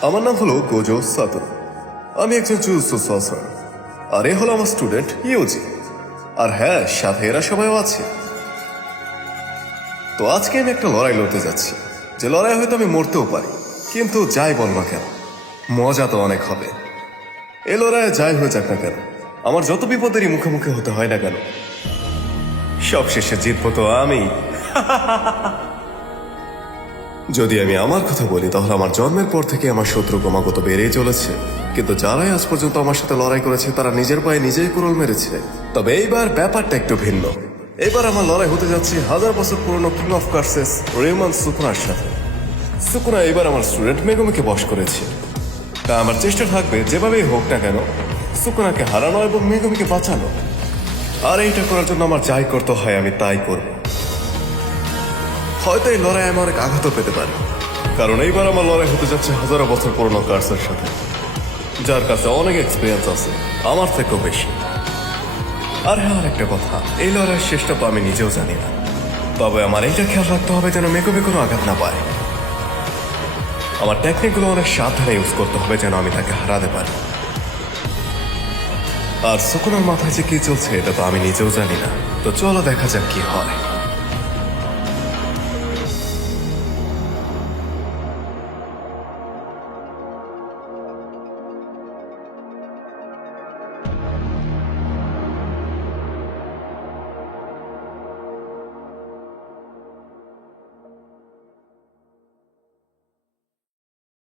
আমার নাম হলো গোজো সাতো। আমি একজন জুজুৎসু সর্সারার। আর এ হলো আমার স্টুডেন্ট ইউজি। আর হ্যাঁ, সাথে এরা সবাইও আছে। তো আজকে আমি একটা লড়াই লড়তে যাচ্ছি, যে লড়াই হয়তো আমি মরতেও পারি, কিন্তু যাই বল না কেন, মজা তো অনেক হবে। এ লড়াইয়ে যাই হয়ে যাক না কেন, আমার যত বিপদেরই মুখোমুখি হতে হয় না কেন, সবশেষে জিতবো তো আমি। যদি আমি আমার কথা বলি, তাহলে আমার জন্মের পর থেকে আমার শত্রু ক্রমাগত বেড়েই চলেছে, কিন্তু যারাই আজ পর্যন্ত আমার সাথে লড়াই করেছে তারা নিজের পায়ে নিজেই কুড়োল মেরেছে। তবে এইবার ব্যাপারটা একটু ভিন্ন। এবার আমার লড়াই হতে যাচ্ছে 1000 বছর পুরনো কিং অফ কার্সেস রেমন সুকুনার সাথে। সুকুনা এবার আমার স্টুডেন্ট মেগুমিকে বশ করেছে। তা আমার চেষ্টা থাকবে যেভাবেই হোক না কেন সুকুনাকে হারানো এবং মেগুমিকে বাঁচানো। আর এইটা করার জন্য আমার যাই করতে হয় আমি তাই করব। হয়তো এই লড়াই আমি অনেক আঘাতও পেতে পারি, কারণ এইবার আমার লড়াই হতে যাচ্ছে 1000 বছর পুরনো কার্সের সাথে, যার কাছে অনেক এক্সপিরিয়েন্স আছে, আমার থেকেও বেশি। আর হ্যাঁ, আর একটা কথা, এই লড়াইয়ের শেষটা তো আমি নিজেও জানি না। তবে আমার এইটা খেয়াল রাখতে হবে যেন মেকোবে কোনো আঘাত না পায়। আমার টেকনিকগুলো অনেক সাবধানে ইউজ করতে হবে যেন আমি তাকে হারাতে পারি। আর সুকুনার মাথায় যে কি চলছে এটা তো আমি নিজেও জানি না। তো চলো দেখা যাক কি হয়।